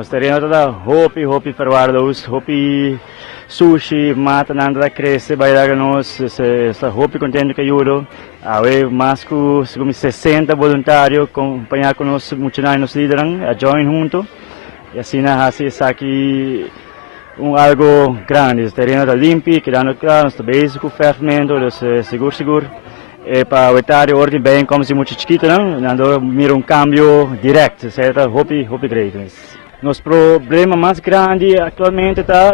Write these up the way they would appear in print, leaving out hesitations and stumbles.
Nós teremos toda hopi fervados, hopi sushi, mata nanda cresce, vai dar nós essa hopi contente que ajuda. Aí mais que 60 voluntários acompanhar conosco muitos anos líderes, a join junto. E assim assim aqui algo grande, terreno limpo, que dá no claro, nosso básico fermento, seguro. Para o etário ordem bem como se muito chiquito, não? Dando mira cambio direto, certo? Hopi great. Nosso problema mais grande atualmente está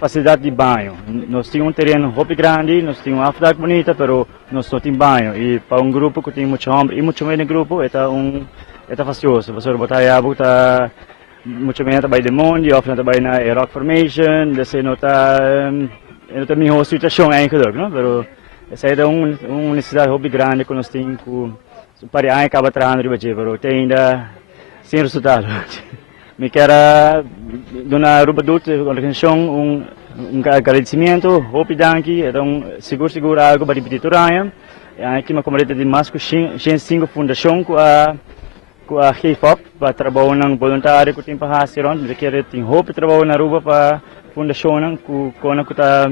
facilidade de banho. Nós temos terreno hopi grande, nós temos uma cidade bonita, mas nós não temos banho. E para grupo que tem muito homem e muito menos grupo, é facioso. Você botar água, está muito menos trabalho de monte, ou trabalho na rock formation, desse não está a melhor situação ainda, não? Pero essa é uma necessidade hopi grande que nós temos para aí acaba trabalhando, mas tem ainda sem resultado. Me quero dar uma organização agradecimento, hopi danke, então seguro algo para repetir tudo. Aqui uma comunidade de mais que 5 fundação com a HIFOP para trabalhar na voluntário que tem para fazer, onde quer tem hopi trabalhar na rua para fundação com está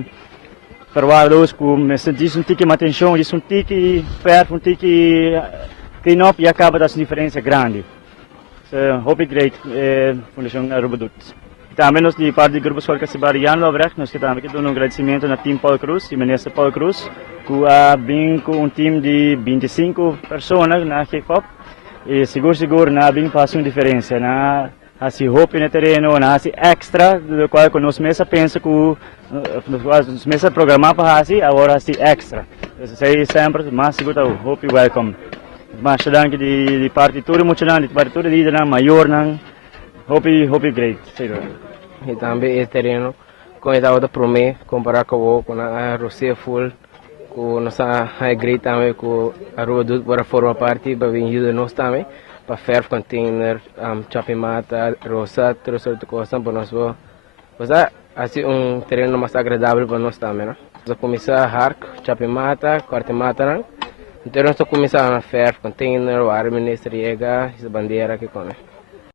pervados com me sentir um tique atenção, um tique fair, um tique clean up e acaba das diferença grande. Hopi great fundação Arubadut. Também nós de parte do grupo escola Casibariano Lovrecht, nós também aqui dando agradecimento na time Paul Cruz, e ministro Paul Cruz, que bem com time de 25 pessoas na HIFOP. E seguro na bem faz uma diferença na assim hopi no terreno na assim extra do qual nós mesa pensa que nós mesa programar para assim agora assim extra sei sempre mais seguro hopi welcome mas danke de parte tudo muito de parte tudo líder na maior na hopi great sei e também esse terreno com essa outra promessa comparar com a Rosé full com nossa high grade também com a rua do para formar parte para vir ajuda nós também para ferro container chapimata rosa toda sorte de coisa para nós mas assim terreno mais agradável para nós também não vamos começar hark chapimata quartimata não então nós começar a ferro container o ar ministeriega essa bandeira que come